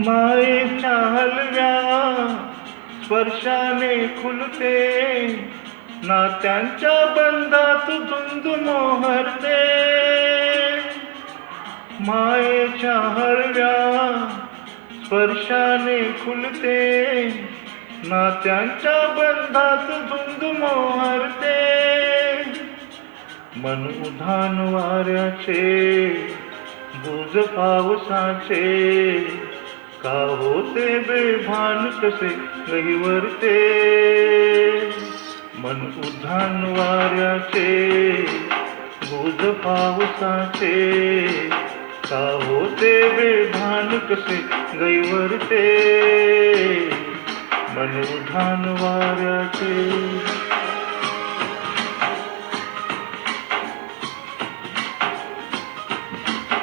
मायेच्या हलव्या स्पर्शाने खुलते. नात्यांच्या बंधात धुंद मोहरते. मायेच्या हळव्या स्पर्शाने खुलते. नात्यांच्या बंधात धुंद मोहरते. मन उधान वाऱ्याचे गुज पावसाचे. का होते बेभान कसे गहिवरते मन उधान वाऱ्याचे बोध पावसाचे का होते बेभान कसे गैवरते मन उधान वाऱ्याचे।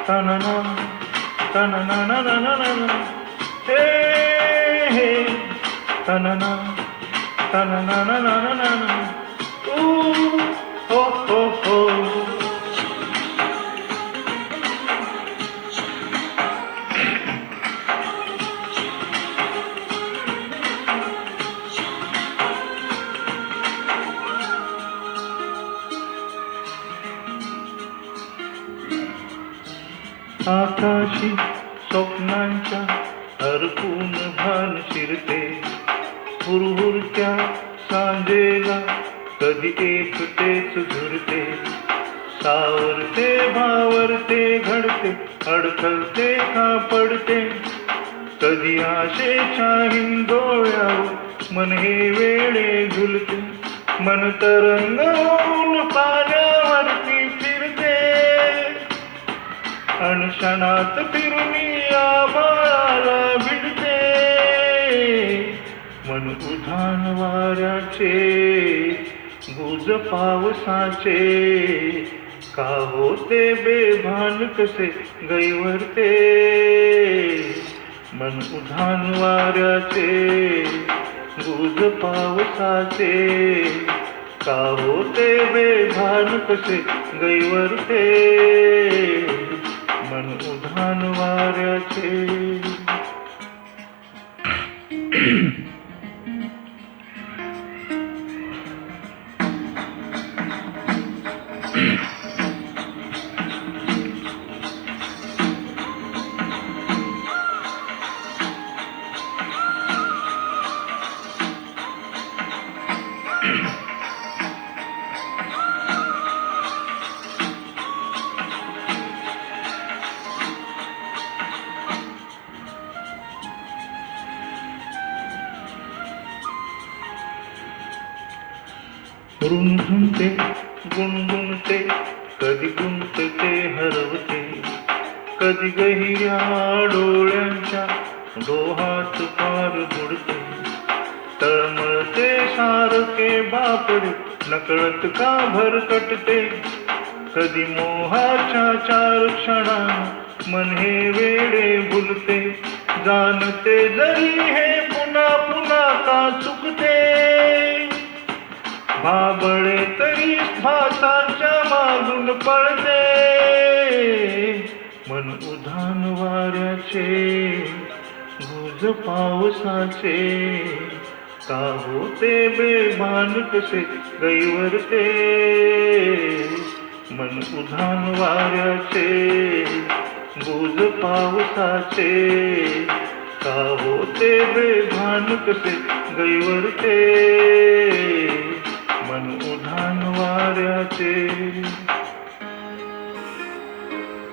तनना तनना ना ना ना ना ना हे हे तनना तनना ना ना ना ना ना ऊ हो हो हो आकाशी स्वप्नांच्या हरपून भान शिरते. हुरहुरत्या सांजेला कधी एकटेच झुरते. सावरते भावरते घडते अडखळते का पडते कधी आशेच्या हिंदोळ्यावर मन हे वेळे झुलते. मन तरंगवून पाण्यावरती अणक्षणात फिरुनी आभाळाला भिडते. मन उधान वाऱ्याचे गुज पावसाचे का होते बेभान कसे गैवरते? मन उधान वाऱ्याचे गुज पावसाचे का होते बेभान कसे गैवरते? मन उधान वाऱ्याचे रुंझुंते गुणगुणते कधी गुंतते हरवते. कधी गहिया डोळ्यांच्या डोहात पार बुडते. तळमळते सारखे बापडे नकळत का भरकटते कधी मोहाच्या चार क्षणा मन हे वेडे भुलते जाणते जरी हे पुन्हा पुन्हा का चुकते भाबळे तरी भासांच्या मागून पळते. मन उधान वाऱ्याचे गुज पावसाचे. का होते बेभान कसे गैवरते मन उधान वाऱ्याचे गुज पावसाचे. का होते बेभान कसे गैवरते मन उधान वाऱ्याचे